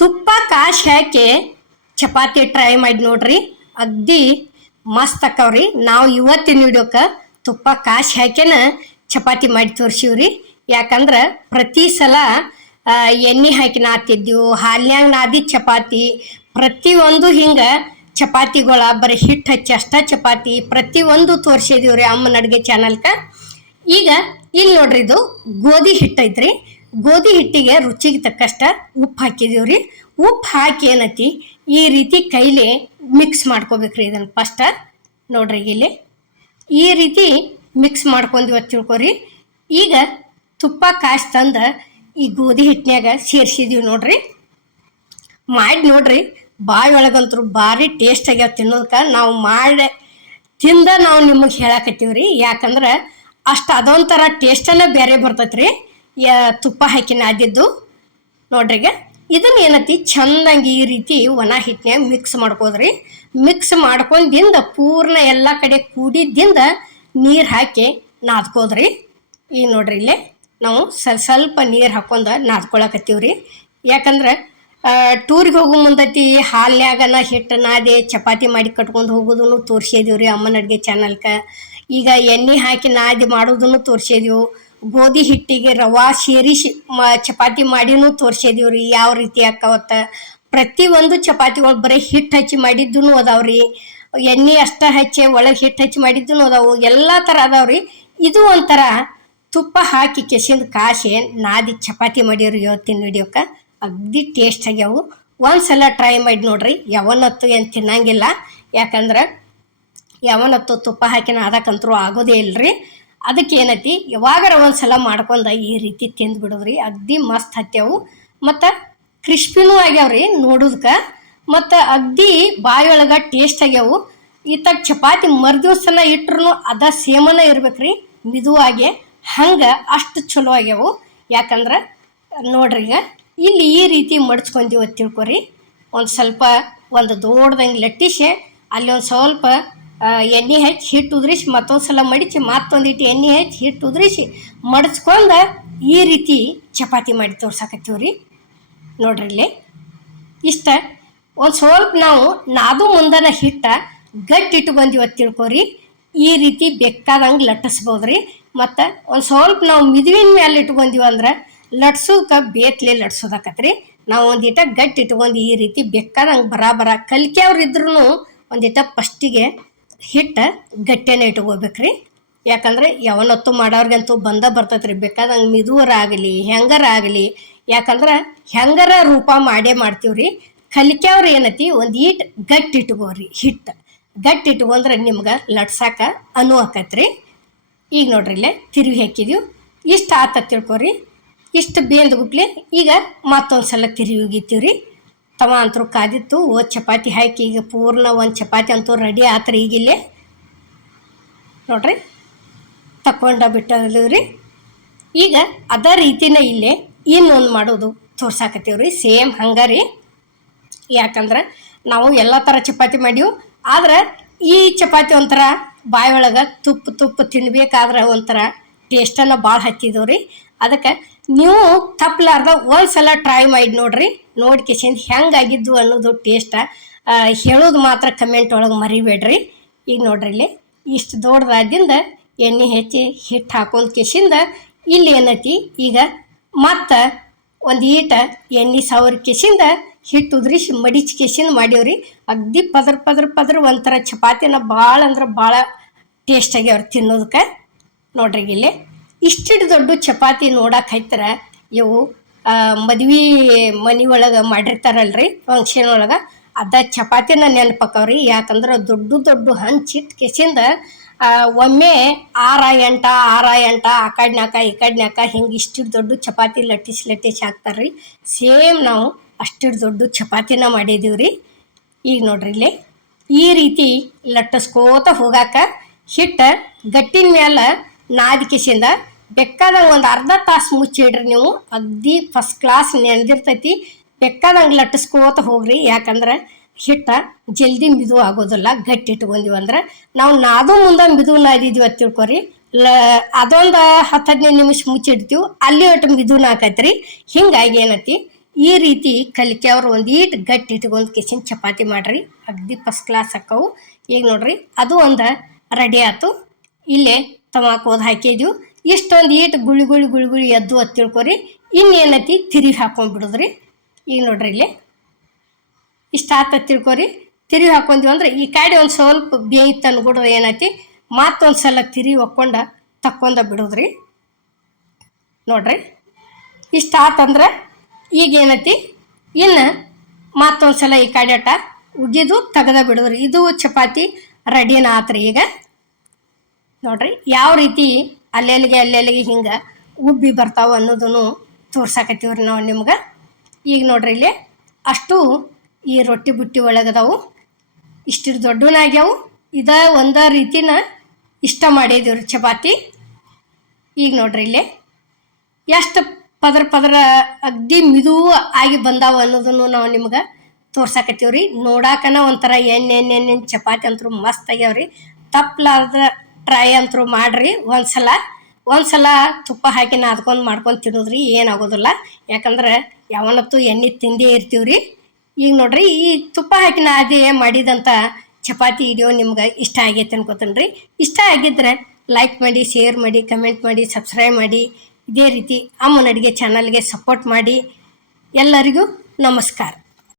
ತುಪ್ಪ ಕಾಶಿ ಹಾಕಿ ಚಪಾತಿ ಟ್ರೈ ಮಾಡಿ ನೋಡ್ರಿ, ಅಗ್ದಿ ಮಸ್ತ್ ಆಕವ್ರಿ. ನಾವು ಇವತ್ತಿನ ವಿಡಿಯೋಕ್ಕೆ ತುಪ್ಪ ಕಾಶಿ ಹಾಕಿನ ಚಪಾತಿ ಮಾಡಿ ತೋರಿಸಿವ್ರಿ. ಯಾಕಂದ್ರೆ ಪ್ರತಿ ಸಲ ಎಣ್ಣೆ ಹಾಕಿ ನಾತಿದ್ದೀವಿ, ಹಾಲ್ನ್ಯಾಗ ನಾದಿ ಚಪಾತಿ, ಪ್ರತಿಯೊಂದು ಹಿಂಗೆ ಚಪಾತಿಗಳ ಬರೀ ಹಿಟ್ಟು ಹಚ್ಚಿ ಅಷ್ಟ ಚಪಾತಿ ಪ್ರತಿಯೊಂದು ತೋರಿಸಿದೀವ್ರಿ ಅಮ್ಮನ ಅಡುಗೆ ಚಾನಲ್ಗೆ. ಈಗ ಇಲ್ಲಿ ನೋಡ್ರಿ, ಇದು ಗೋಧಿ ಹಿಟ್ಟು ಐತ್ರಿ. ಗೋಧಿ ಹಿಟ್ಟಿಗೆ ರುಚಿಗೆ ತಕ್ಕಷ್ಟ ಉಪ್ಪು ಹಾಕಿದೀವ್ರಿ. ಉಪ್ಪು ಹಾಕಿ ಏನತಿ ಈ ರೀತಿ ಕೈಲಿ ಮಿಕ್ಸ್ ಮಾಡ್ಕೋಬೇಕ್ರಿ. ಇದನ್ನು ಫಸ್ಟ್ ನೋಡ್ರಿ, ಇಲ್ಲಿ ಈ ರೀತಿ ಮಿಕ್ಸ್ ಮಾಡ್ಕೊಂಡ್ವಿ ತಿಳ್ಕೊರಿ. ಈಗ ತುಪ್ಪ ಕಾಶಿ ತಂದು ಈ ಗೋಧಿ ಹಿಟ್ಟಿನಾಗ ಸೇರಿಸಿದೀವಿ ನೋಡ್ರಿ. ಮಾಡಿ ನೋಡ್ರಿ, ಬಾಯಿ ಒಳಗಂತೂ ಭಾರಿ ಟೇಸ್ಟ್ ಆಗ್ಯಾವ ತಿನ್ನೋದಕ್ಕೆ. ನಾವು ಮಾಡಿ ತಿಂದ ನಾವು ನಿಮಗೆ ಹೇಳಕತ್ತೀವ್ರಿ. ಯಾಕಂದ್ರೆ ಅಷ್ಟು ಅದೊಂಥರ ಟೇಸ್ಟನ್ನ ಬೇರೆ ಬರ್ತೈತ್ರಿ ತುಪ್ಪ ಹಾಕಿ ನಾದಿದ್ದು. ನೋಡ್ರಿ, ಈಗ ಇದನ್ನ ಏನತಿ ಚಂದಂಗೆ ಈ ರೀತಿ ಒಣ ಹಿಟ್ಟಿನಾಗ ಮಿಕ್ಸ್ ಮಾಡ್ಕೋದ್ರಿ. ಮಿಕ್ಸ್ ಮಾಡ್ಕೊಂಡಿಂದ ಪೂರ್ಣ ಎಲ್ಲ ಕಡೆ ಕೂಡಿದ್ದಿಂದ ನೀರು ಹಾಕಿ ನಾದ್ಕೋದ್ರಿ. ಈಗ ನೋಡ್ರಿ, ಇಲ್ಲೇ ನಾವು ಸ್ವಲ್ಪ ನೀರು ಹಾಕೊಂಡು ನಾದ್ಕೊಳಕತ್ತೀವ್ರಿ. ಯಾಕಂದ್ರೆ ಟೂರಿಗೆ ಹೋಗೋ ಮುಂದತಿ ಹಾಲ್ನ್ಯಾಗನ ಹಿಟ್ಟು ನಾದೆ ಚಪಾತಿ ಮಾಡಿ ಕಟ್ಕೊಂಡು ಹೋಗೋದನ್ನು ತೋರಿಸಿದೀವ್ರಿ ಅಮ್ಮನ ಅಡುಗೆ ಚಾನಲ್ಗೆ. ಈಗ ಎಣ್ಣೆ ಹಾಕಿ ನಾದಿ ಮಾಡೋದನ್ನು ತೋರಿಸಿದೀವಿ. ಗೋಧಿ ಹಿಟ್ಟಿಗೆ ರವಾ ಸೇರಿಸಿ ಚಪಾತಿ ಮಾಡಿನೂ ತೋರಿಸಿದೀವ್ರಿ ಯಾವ ರೀತಿ ಆಕ್ಕವತ್ತ. ಪ್ರತಿಯೊಂದು ಚಪಾತಿಗಳು ಬರೀ ಹಿಟ್ಟು ಹಚ್ಚಿ ಮಾಡಿದ್ದೂ ಅದಾವ್ರಿ, ಎಣ್ಣೆ ಅಷ್ಟ ಹಚ್ಚಿ ಒಳಗೆ ಹಿಟ್ಟು ಹಚ್ಚಿ ಮಾಡಿದ್ದೂ ಅದಾವು, ಎಲ್ಲ ಥರ ಅದಾವ್ರಿ. ಇದು ಒಂಥರ ತುಪ್ಪ ಹಾಕಿ ಕೆಸಿಂದ ಕಾಶಿ ನಾದಿ ಚಪಾತಿ ಮಾಡಿವ್ರಿ ಇವತ್ತಿನ ವಿಡಿಯೋಕ್ಕೆ. ಅಗ್ದಿ ಟೇಸ್ಟ್ ಆಗ್ಯಾವು. ಒಂದ್ಸಲ ಟ್ರೈ ಮಾಡಿ ನೋಡ್ರಿ. ಯಾವನತ್ತು ಏನು ತಿನ್ನಂಗಿಲ್ಲ, ಯಾಕಂದ್ರೆ ಯಾವನತ್ತು ತುಪ್ಪ ಹಾಕಿ ನಾದಕ್ಕಂತರೂ ಆಗೋದೇ ಇಲ್ರಿ. ಅದಕ್ಕೆ ಏನೈತಿ ಯಾವಾಗಾರ ಒಂದ್ಸಲ ಮಾಡ್ಕೊಂಡು ಈ ರೀತಿ ತಿಂದು ಬಿಡೋದ್ರಿ. ಅಗ್ದಿ ಮಸ್ತ್ ಹತ್ಯಾವು ಮತ್ತು ಕ್ರಿಸ್ಪಿನೂ ಆಗ್ಯಾವ್ರಿ ನೋಡೋದಕ್ಕೆ, ಮತ್ತು ಅಗ್ದಿ ಬಾಯೊಳಗೆ ಟೇಸ್ಟ್ ಆಗ್ಯಾವು. ಈತಾಗ ಚಪಾತಿ ಮರುದಿವ್ಸನ ಇಟ್ರು ಅದ ಸೇಮನ ಇರ್ಬೇಕ್ರಿ, ಮಿದುವಾಗೆ ಹಂಗೆ ಅಷ್ಟು ಚಲೋ ಆಗ್ಯಾವು. ಯಾಕಂದ್ರೆ ನೋಡ್ರಿ, ಈಗ ಇಲ್ಲಿ ಈ ರೀತಿ ಮಡ್ಚ್ಕೊಂತೀವಿ ತಿಳ್ಕೊರಿ. ಒಂದು ದೊಡ್ಡದಂಗೆ ಲಟ್ಟಿಸಿ ಅಲ್ಲಿ ಒಂದು ಸ್ವಲ್ಪ ಎಣ್ಣೆ ಹಚ್ಚಿ ಹಿಟ್ಟು ಉದ್ರಿಸಿ ಮತ್ತೊಂದು ಸಲ ಮಡಿಸಿ ಮತ್ತೊಂದಿಟ್ಟು ಎಣ್ಣೆ ಹಚ್ಚಿ ಹಿಟ್ಟು ಉದ್ರಿಸಿ ಮಡಚ್ಕೊಂಡು ಈ ರೀತಿ ಚಪಾತಿ ಮಾಡಿ ತೋರ್ಸಾಕತ್ತೀವ್ರಿ. ನೋಡ್ರಿ, ಇಲ್ಲಿ ಇಷ್ಟ ಒಂದು ಸ್ವಲ್ಪ ನಾವು ನಾದು ಮುಂದನ ಹಿಟ್ಟ ಗಟ್ಟಿ ಇಟ್ಕೊಂತೀವಿ ತಿಳ್ಕೊರಿ. ಈ ರೀತಿ ಬೇಕಾದಂಗೆ ಲಟ್ಟಿಸ್ಬೋದ್ರಿ. ಮತ್ತು ಒಂದು ಸ್ವಲ್ಪ ನಾವು ಮಿದುವಿನ ಮೇಲೆ ಇಟ್ಕೊಂತೀವಿ ಅಂದ್ರೆ ಲಟ್ಸೋದಕ್ಕೆ ಬೇತ್ಲೆ ಲಟ್ಸೋದಾಕತ್ರಿ. ನಾವು ಒಂದಿಟ ಗಟ್ಟಿ ಇಟ್ಕೊಂಡು ಈ ರೀತಿ ಬೇಕಾದಂಗೆ ಬರಾಬರ ಕಲ್ಕ್ಯವ್ರು ಇದ್ರೂ ಒಂದಿಟ ಫಸ್ಟಿಗೆ ಹಿಟ್ಟು ಗಟ್ಟಿಯೇ ಇಟ್ಕೋಬೇಕ್ರಿ. ಯಾಕಂದ್ರೆ ಯಾವನೊತ್ತು ಮಾಡೋರ್ಗಂತೂ ಬರ್ತೈತ್ರಿ, ಬೇಕಾದಂಗೆ ಮಿದುವರ ಆಗಲಿ ಹೆಂಗಾರ ಆಗಲಿ. ಯಾಕಂದ್ರೆ ಹೆಂಗಾರ ರೂಪ ಮಾಡೇ ಮಾಡ್ತೀವ್ರಿ. ಕಲಿಕ್ಯವ್ರು ಏನತಿ ಒಂದು ಈಟ್ ಗಟ್ಟಿ ಇಟ್ಕೋರಿ. ಹಿಟ್ಟು ಗಟ್ಟಿ ಇಟ್ಕೊಂಡ್ರೆ ನಿಮ್ಗೆ ಲಟ್ಸಾಕ ಆಕತ್ರಿ. ಈಗ ನೋಡ್ರಿ, ಇಲ್ಲೇ ತಿರುವಿ ಹಾಕಿದೀವಿ. ಇಷ್ಟು ಆತ ತಿಳ್ಕೊರಿ. ಇಷ್ಟು ಬೇಂದು ಗುಪ್ಲೆ ಈಗ ಮತ್ತೊಂದು ಸಲ ತಿರುವಿ ಒಗಿತೀವ್ರಿ. ತವ ಅಂತೂ ಕಾದಿತ್ತು. ಚಪಾತಿ ಹಾಕಿ ಈಗ ಪೂರ್ಣ ಒಂದು ಚಪಾತಿ ಅಂತೂ ರೆಡಿ ಆತ್ರಿ. ಈಗಿಲ್ಲೇ ನೋಡ್ರಿ ತಕೊಂಡ ಬಿಟ್ಟದ್ರಿ. ಈಗ ಅದೇ ರೀತಿನ ಇಲ್ಲೇ ಇನ್ನೊಂದು ಮಾಡೋದು ತೋರ್ಸಾಕತ್ತೀವ್ರಿ. ಸೇಮ್ ಹಂಗಾರಿ. ಯಾಕಂದ್ರೆ ನಾವು ಎಲ್ಲ ಥರ ಚಪಾತಿ ಮಾಡೀವಿ, ಆದ್ರೆ ಈ ಚಪಾತಿ ಒಂಥರ ಬಾಯಿ ಒಳಗೆ ತುಪ್ಪ ತಿನ್ಬೇಕಾದ್ರೆ ಒಂಥರ ಟೇಸ್ಟನ್ನು ಭಾಳ ಹತ್ತಿದವ್ರಿ. ಅದಕ್ಕೆ ನೀವು ತಪ್ಪಲಾರ್ದ ಒಂದ್ಸಲ ಟ್ರೈ ಮಾಡಿ ನೋಡ್ರಿ. ನೋಡಿ ಕೆಸಿಂದ ಹೆಂಗಾಗಿದ್ದು ಅನ್ನೋದು ಟೇಸ್ಟ ಹೇಳೋದು ಮಾತ್ರ ಕಮೆಂಟ್ ಒಳಗೆ ಮರಿಬೇಡ್ರಿ. ಈಗ ನೋಡ್ರಿ, ಇಲ್ಲಿ ಇಷ್ಟು ದೊಡ್ಡದಾದಿಂದ ಎಣ್ಣೆ ಹೆಚ್ಚಿ ಹಿಟ್ಟು ಹಾಕೊಂಡು ಕೆಸಿಂದ ಇಲ್ಲಿ ಏನೈತಿ ಈಗ ಮತ್ತು ಒಂದು ಈಟ ಎಣ್ಣೆ ಸವರ್ ಕೆಸಿಂದ ಹಿಟ್ಟು ಉದ್ರಿಸಿ ಮಡಿಚಿ ಕೆಸಿಂದ ಮಾಡೀವ್ರಿ. ಅಗ್ದಿ ಪದ್ರ ಒಂಥರ ಚಪಾತಿನ ಭಾಳ ಅಂದ್ರೆ ಭಾಳ ಟೇಸ್ಟ್ ಆಗ್ಯಾವ್ರಿ ತಿನ್ನೋದಕ್ಕೆ. ನೋಡ್ರಿ, ಇಲ್ಲಿ ಇಷ್ಟಿಟ್ಟು ದೊಡ್ಡ ಚಪಾತಿ ನೋಡಕ್ಕೆ ಹೈತರ ಇವು ಮದ್ವೆ ಮನೆ ಒಳಗೆ ಮಾಡಿರ್ತಾರಲ್ರಿ ಫಂಕ್ಷನ್ ಒಳಗೆ, ಅದ ಚಪಾತಿನ ನೆನಪಕ್ಕವ್ರಿ. ಯಾಕಂದ್ರೆ ದೊಡ್ಡ ಹಂಚಿಟ್ಟು ಕೆಸಿಂದ ಒಮ್ಮೆ 6-8 ಆ ಕಡ್ನ್ಯಾಕ ಈ ಕಡ್ನ್ಯಾಕ ಹಿಂಗೆ ಇಷ್ಟಿಟ್ಟು ದೊಡ್ಡ ಚಪಾತಿ ಲಟ್ಟಿಸಿ ಹಾಕ್ತಾರ್ರಿ. ಸೇಮ್ ನಾವು ಅಷ್ಟಿಟ್ಟು ದೊಡ್ಡ ಚಪಾತಿನ ಮಾಡಿದೀವ್ರಿ. ಈಗ ನೋಡ್ರಿ, ಇಲ್ಲಿ ಈ ರೀತಿ ಲಟ್ಟಿಸ್ಕೋತ ಹೋಗಾಕ ಹಿಟ್ಟು ಗಟ್ಟಿನ ಮೇಲೆ ನಾದಿ ಕೆಸಿಂದ ಬೇಕಾದಂಗೆ ಒಂದು ಅರ್ಧ ತಾಸು ಮುಚ್ಚಿಡ್ರಿ. ನೀವು ಅಗ್ದಿ ಫಸ್ಟ್ ಕ್ಲಾಸ್ ನೆನೆದಿರ್ತೈತಿ. ಬೇಕಾದಂಗೆ ಲಟ್ಟಿಸ್ಕೋತ ಹೋಗ್ರಿ. ಯಾಕಂದ್ರೆ ಹಿಟ್ಟು ಜಲ್ದಿ ಮಿದು ಆಗೋದಿಲ್ಲ ಗಟ್ಟಿ ಇಟ್ಕೊಂತೀವಿ ಅಂದ್ರೆ. ನಾವು ನಾದು ಮುಂದೆ ಮಿದು ನಾದಿದ್ದೀವಿ ಅಂತ ತಿಳ್ಕೊರಿ. ಅದೊಂದು 10-15 ನಿಮಿಷ ಮುಚ್ಚಿಡ್ತೀವಿ, ಅಲ್ಲಿ ಒಟ್ಟು ಮಿದುನ ಆಕೈತ್ರಿ. ಹಿಂಗಾಗಿ ಏನೈತಿ ಈ ರೀತಿ ಕಲಿಕೆ ಅವ್ರು ಒಂದೀಟ್ ಗಟ್ಟಿ ಇಟ್ಕೊಂಡು ಕಿಸಿನ ಚಪಾತಿ ಮಾಡ್ರಿ, ಅಗ್ದಿ ಫಸ್ಟ್ ಕ್ಲಾಸ್ ಹಾಕವು. ಈಗ ನೋಡ್ರಿ ಅದು ಒಂದು ರೆಡಿ ಆಯ್ತು. ಇಲ್ಲೇ ತಮಾಕೋದು ಹಾಕಿದ್ವು. ಇಷ್ಟೊಂದು ಈಟ್ ಗುಳಿ ಗುಳಿ ಗುಳಿ ಗುಳಿ ಎದ್ದು ಅಂತ ತಿಳ್ಕೊರಿ. ಇನ್ನೇನೈತಿ ತಿರುಗಿ ಹಾಕೊಂಡ್ಬಿಡುದ್ರಿ. ಈಗ ನೋಡ್ರಿ ಇಲ್ಲಿ ಇಷ್ಟ ಆತ ತಿಳ್ಕೊರಿ. ತಿರುಗಿ ಹಾಕೊಂಡ್ವಿ ಅಂದ್ರೆ ಈ ಕಡೆ ಒಂದು ಸ್ವಲ್ಪ ಬೇಯ್ತು ಅನ್ಬಿಡ್ರೆ ಏನೈತಿ ಮತ್ತೊಂದು ಸಲ ತಿರುಗಿ ಹಾಕ್ಕೊಂಡ ತಕ್ಕೊಂಡ ಬಿಡೋದ್ರಿ. ನೋಡ್ರಿ ಇಷ್ಟ ಆತಂದ್ರೆ ಈಗ ಏನೈತಿ ಇನ್ನು ಮತ್ತೊಂದು ಸಲ ಈ ಕಡೆ ಅಟ್ಟ ಉಗಿದು ತೆಗೆದ ಬಿಡೋದ್ರಿ. ಇದು ಚಪಾತಿ ರೆಡಿನ ಆತ್ರಿ. ಈಗ ನೋಡ್ರಿ ಯಾವ ರೀತಿ ಅಲ್ಲೆಲ್ಲಿಗೆ ಹಿಂಗೆ ಉಬ್ಬಿ ಬರ್ತಾವೆ ಅನ್ನೋದನ್ನು ತೋರ್ಸಾಕತ್ತೀವ್ರಿ ನಾವು ನಿಮ್ಗೆ. ಈಗ ನೋಡ್ರಿ ಇಲ್ಲಿ ಅಷ್ಟು ಈ ರೊಟ್ಟಿ ಬುಟ್ಟಿ ಒಳಗದಾವು, ಇಷ್ಟು ದೊಡ್ಡನಾಗ್ಯಾವು. ಇದ ಒಂದ ರೀತಿನ ಇಷ್ಟ ಮಾಡಿದೀವ್ರಿ ಚಪಾತಿ. ಈಗ ನೋಡ್ರಿ ಇಲ್ಲಿ ಎಷ್ಟು ಪದರ ಅಗ್ದಿ ಮಿದು ಆಗಿ ಬಂದಾವ ಅನ್ನೋದನ್ನು ನಾವು ನಿಮ್ಗೆ ತೋರ್ಸಾಕತ್ತೀವ್ರಿ. ನೋಡಾಕನ ಒಂಥರ ಎಣ್ಣೆ ಚಪಾತಿ ಅಂತೂ ಮಸ್ತ್ ಆಗ್ಯಾವ್ರಿ. ತಪ್ಪಲಾರ್ದ ಟ್ರೈ ಅಂತೂ ಮಾಡ್ರಿ ಒಂದ್ಸಲ ತುಪ್ಪ ಹಾಕಿ ನಾದ್ಕೊಂಡು ಮಾಡ್ಕೊಂಡು ತಿನ್ನೋದ್ರಿ, ಏನಾಗೋದಿಲ್ಲ. ಯಾಕಂದ್ರೆ ಯಾವನತ್ತು ಎಣ್ಣೆ ತಿಂದೇ ಇರ್ತೀವ್ರಿ. ಈಗ ನೋಡ್ರಿ ಈ ತುಪ್ಪ ಹಾಕಿ ನಾದಿ ಮಾಡಿದಂಥ ಚಪಾತಿ ವಿಡಿಯೋ ನಿಮ್ಗೆ ಇಷ್ಟ ಆಗೈತೆ ಅನ್ಕೋತೇನೆ. ಇಷ್ಟ ಆಗಿದ್ರೆ ಲೈಕ್ ಮಾಡಿ, ಶೇರ್ ಮಾಡಿ, ಕಮೆಂಟ್ ಮಾಡಿ, ಸಬ್ಸ್ಕ್ರೈಬ್ ಮಾಡಿ. ಇದೇ ರೀತಿ ಅಮ್ಮನ ಅಡುಗೆ ಚಾನಲ್ಗೆ ಸಪೋರ್ಟ್ ಮಾಡಿ. ಎಲ್ಲರಿಗೂ ನಮಸ್ಕಾರ.